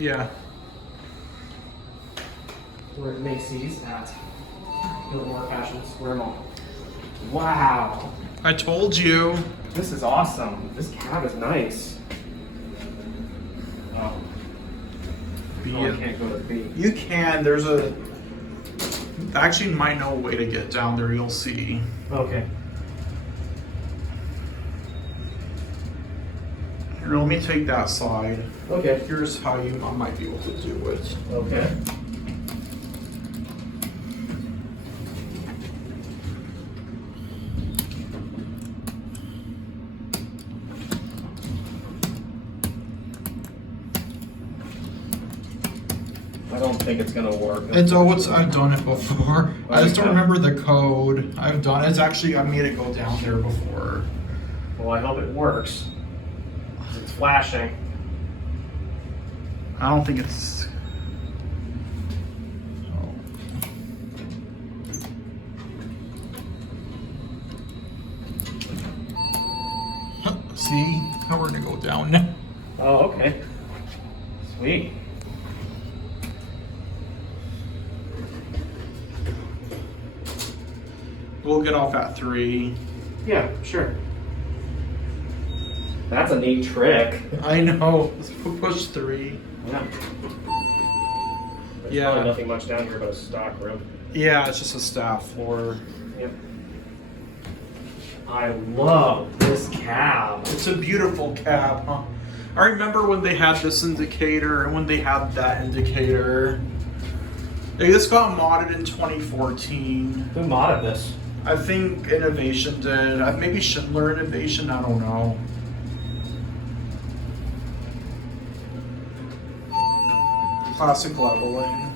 Yeah. We're at Macy's at Biltmore Fashion Square Mall. Wow. I told you. This is awesome. This cab is nice. Oh. I can't go to B. You can. There's a. Actually, might know a way to get down there. You'll see. Okay. Here, let me take that side. Okay. Here's how I might be able to do it. Okay. I don't think it's gonna work. It's I've done it before. I just don't remember the code. I've done it's actually I made it go down there before. Well, I hope it works. It's flashing. I don't think it's. See, now we're gonna go down now. Oh, okay. Sweet. We'll get off at 3. Yeah, sure. That's a neat trick. I know. Let's push 3. Yeah. There's Yeah. probably nothing much down here but a stock room. Yeah, it's just a staff floor. Yep. I love this cab. It's a beautiful cab, huh? I remember when they had this indicator and when they had that indicator. This got modded in 2014. Who modded this? I think Innovation did. Maybe Schindler Innovation, I don't know. Classic leveling.